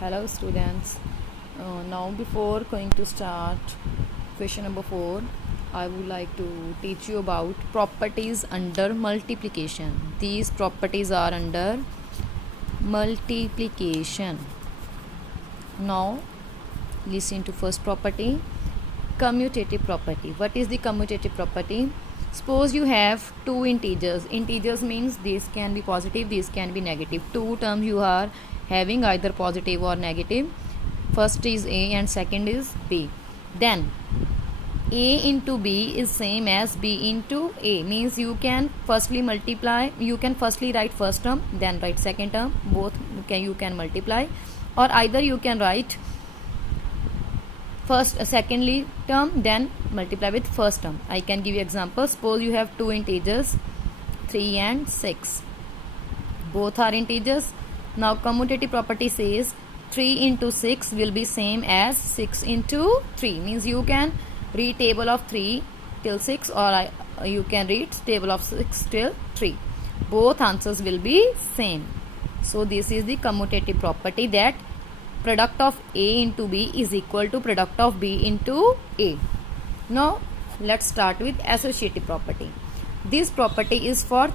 Hello students. Now before going to start question number 4, I would like to teach you about properties under multiplication. These properties are under multiplication. Now listen to first property, commutative property. What is the commutative property? Suppose you have two integers. Integers means this can be positive, this can be negative. Two terms you are having either positive or negative. First is A and second is B. Then A into B is same as B into A, means you can firstly multiply, you can firstly write first term then write second term, both you can multiply, or either you can write secondly term then multiply with first term. I can give you example. Suppose you have two integers 3 and 6, both are integers. Now commutative property says 3 into 6 will be same as 6 into 3, means you can read table of 3 till 6 or you can read table of 6 till 3. Both answers will be same. So this is the commutative property, that product of A into B is equal to product of B into A. Now let's start with associative property. This property is for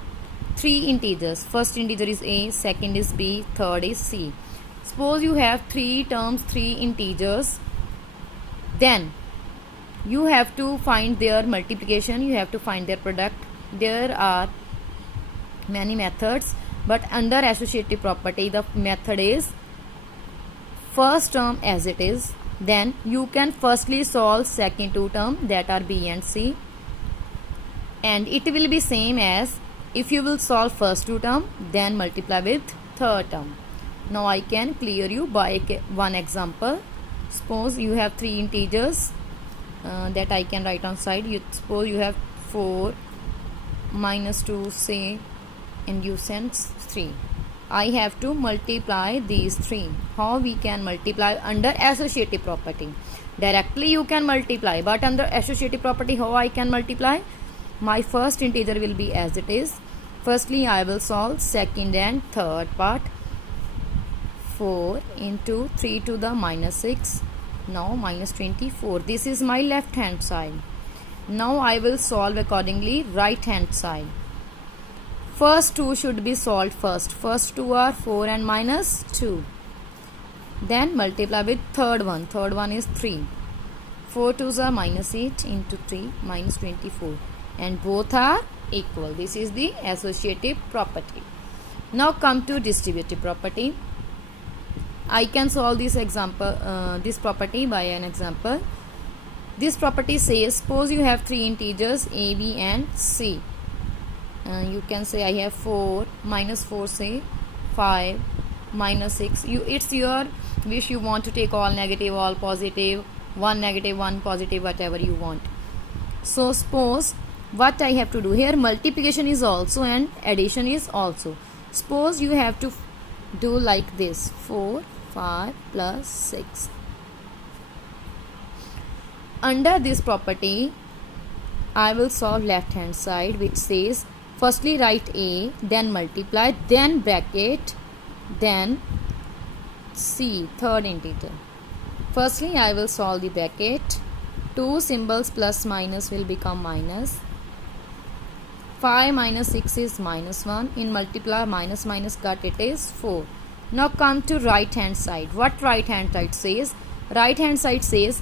three integers. First integer is A, second is B, third is C. Suppose you have three terms, three integers, then you have to find their multiplication, you have to find their product. There are many methods, but under associative property the method is first term as it is, then you can firstly solve second two term, that are B and C, and it will be same as if you will solve first two term then multiply with third term. Now I can clear you by one example. Suppose you have three integers that I can write on side. Suppose you have 4 minus 2 say, and you send 3. I have to multiply these three. How we can multiply? Under associative property. Directly you can multiply, but under associative property how I can multiply? My first integer will be as it is. Firstly I will solve second and third part. 4 into 3 to the minus 6. Now minus 24. This is my left hand side. Now I will solve accordingly right hand side. First two should be solved first. First two are 4 and minus 2. Then multiply with third one. Third one is 3. 4 twos are minus 8 into 3 minus 24. And both are equal. This is the associative property. Now come to distributive property. I can solve this example, this property by an example. This property says, suppose you have three integers A, B and C. You can say I have 4 minus 4 say 5 minus 6. It's your wish, you want to take all negative, all positive, one negative, one positive, whatever you want. So suppose what I have to do here, multiplication is also and addition is also. Suppose you have to do like this, 4 5 plus 6. Under this property I will solve left hand side, which says firstly write A, then multiply, then bracket, then C, third integer. Firstly I will solve the bracket. Two symbols plus minus will become minus. 5 minus 6 is minus 1. In multiply minus minus cut, it is 4. Now come to right hand side. What right hand side says? Right hand side says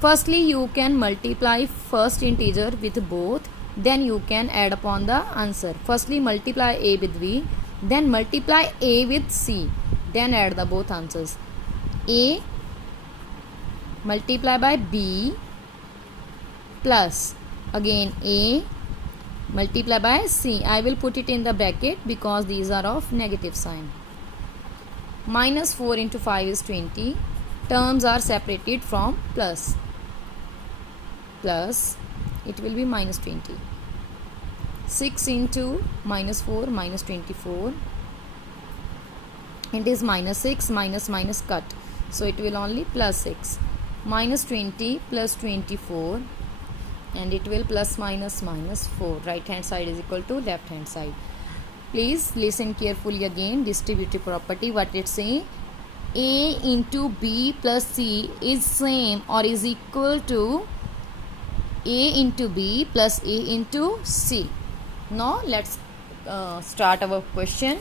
firstly you can multiply first integer with both, then you can add upon the answer. Firstly multiply A with B, then multiply A with C, then add the both answers. A multiply by B plus again A multiply by C. I will put it in the bracket because these are of negative sign. Minus 4 into 5 is 20. Terms are separated from plus. Plus it will be minus 20. 6 into minus 4 minus 24. It is minus 6 minus minus cut. So it will only plus 6. Minus 20 plus 24. And it will plus minus minus 4. Right hand side is equal to left hand side. Please listen carefully again. Distributive property, what it say? A into B plus C is same or is equal to A into B plus A into C. Now let's start our question.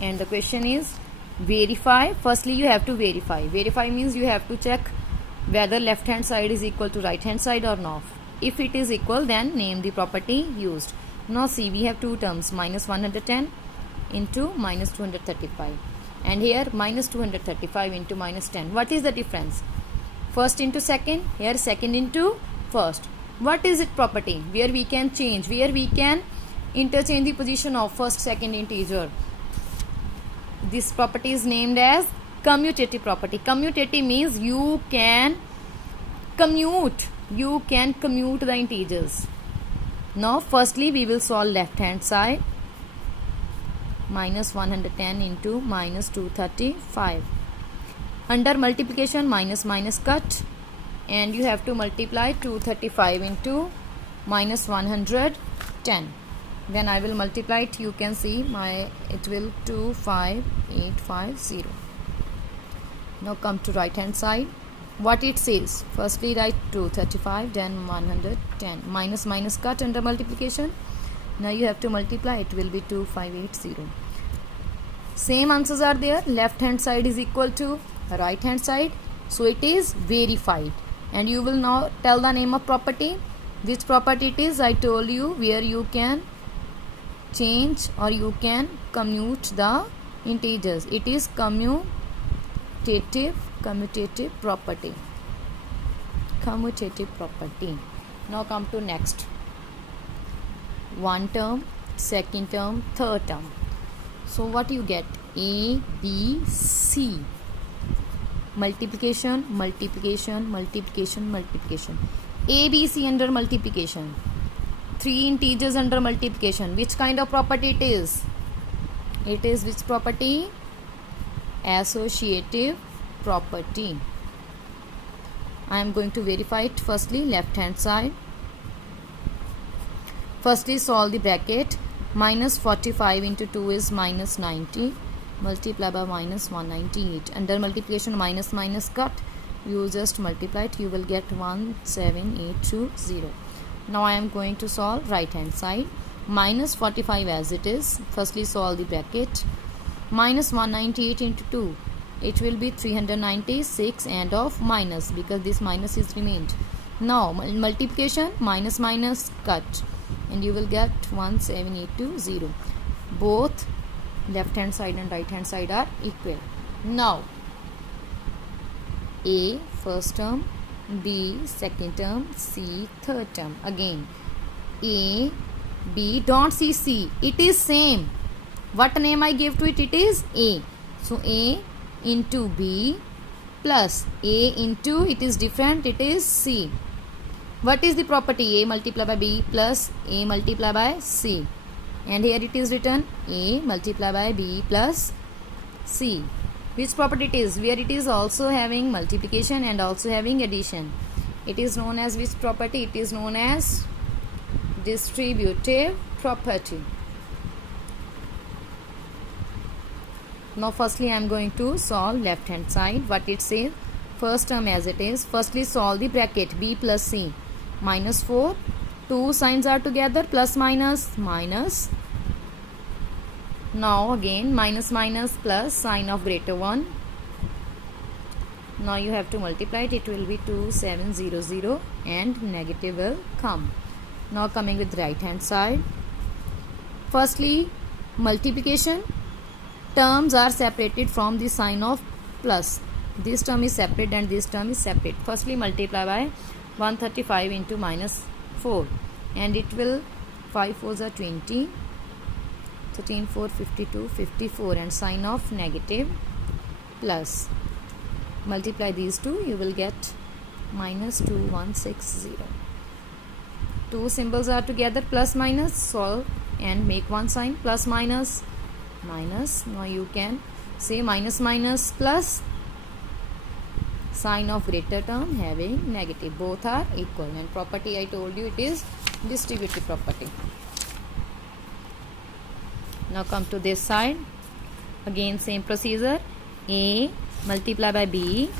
And the question is verify. Firstly you have to verify. Verify means you have to check whether left hand side is equal to right hand side or not. If it is equal, then name the property used. Now see, we have two terms, minus 110 into minus 235, and here minus 235 into minus 10. What is the difference? First into second, here second into first. What is it property? Where we can change, where we can interchange the position of first, second integer. This property is named as commutative property. Commutative means you can commute the integers. Now firstly we will solve left hand side. Minus 110 into minus 235. Under multiplication, minus minus cut, and you have to multiply 235 into minus 110. When I will multiply it, you can see it will 25850. Now come to right hand side. What it says? Firstly write 235, then 110. Minus minus cut under multiplication. Now you have to multiply, it will be 2580. Same answers are there. Left hand side is equal to right hand side, so it is verified. And you will now tell the name of property. Which property it is? I told you, where you can change or you can commute the integers. It is commutative property. Commutative property. Now come to next. One term, second term, third term. So what you get? A, B, C. Multiplication, multiplication, multiplication, multiplication. A, B, C under multiplication. Three integers under multiplication. Which kind of property it is? It is which property? Associative property. I am going to verify it. Firstly, left hand side. Firstly solve the bracket. Minus 45 into 2 is minus 90. Multiply by minus 198. Under multiplication, minus minus cut. You just multiply it. You will get 17820. Now I am going to solve right hand side. Minus 45 as it is. Firstly solve the bracket. Minus 198 into 2. It will be 396 and of minus, because this minus is remained. Now multiplication, minus minus cut, and you will get 17820. Both left hand side and right hand side are equal. Now A first term, B second term, C third term. Again A, B, don't see C, it is same. What name I gave to it? It is A. So A into B plus A into, it is different, it is C. What is the property? A multiplied by B plus A multiplied by C. And here it is written A multiplied by B plus C. Which property it is? Where it is also having multiplication and also having addition. It is known as which property? It is known as distributive property. Now firstly I am going to solve left hand side. What it says? First term as it is. Firstly solve the bracket. B plus C. Minus 4. Two signs are together. Plus minus minus. Now again minus minus plus sign of greater one. Now you have to multiply it. It will be 2700 and negative will come. Now coming with right hand side. Firstly multiplication. Terms are separated from the sign of plus. This term is separate and this term is separate. Firstly multiply by 135 into minus 4, and it will 5 4s are 20, 13 4 52, 54, and sign of negative plus. Multiply these two, you will get minus 2160. Two symbols are together, plus minus. Solve and make one sign, plus minus minus. Now you can say minus minus plus, sign of greater term having negative. Both are equal, and property I told you, it is distributive property. Now come to this side. Again same procedure. A multiply by B.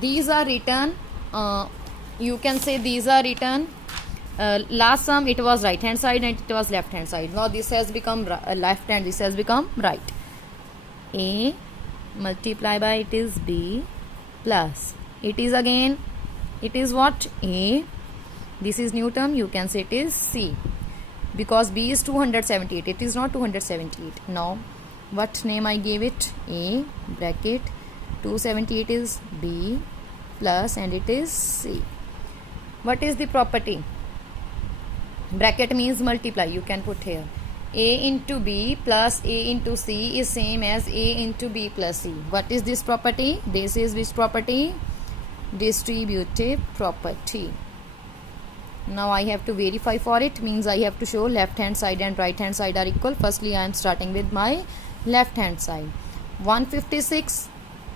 These are written, you can say these are written, last sum it was right hand side and it was left hand side. Now this has become left and this has become right. A multiply by it is B plus it is again, it is what? A. This is new term, you can say it is C, because B is 278, it is not 278. Now what name I gave it? A bracket 278 is B plus and it is C. What is the property? Bracket means multiply, you can put here. A into B plus A into C is same as A into B plus C. What is this property? This is which property? Distributive property. Now I have to verify for it, means I have to show left hand side and right hand side are equal. Firstly I am starting with my left hand side. 156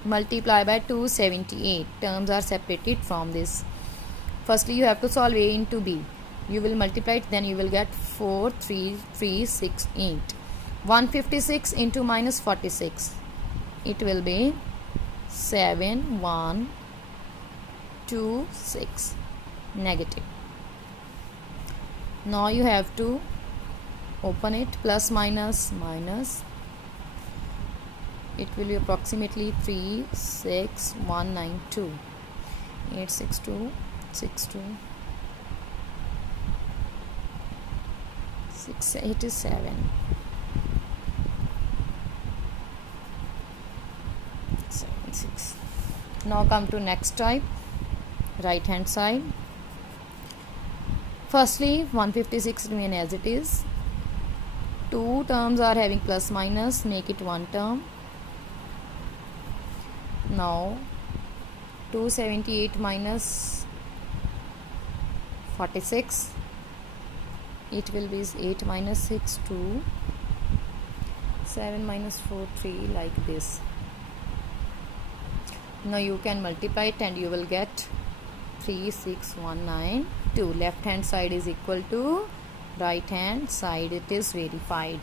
multiply by 278, terms are separated from this. Firstly you have to solve A into B. You will multiply it, then you will get 4 3 3 6 8. 156 into minus 46, it will be 7 1 2 6 negative. Now you have to open it, plus minus minus, it will be approximately 3 6 1 9 2 8 6 2 6 2 6 8 is 7 7 6. Now come to next type, right hand side. Firstly 156 remain as it is. Two terms are having plus minus, make it one term. Now 278 minus 46, it will be 8 minus 6 2, 7 minus 4 3, like this. Now you can multiply it and you will get 3619 2. Left hand side is equal to right hand side, it is verified.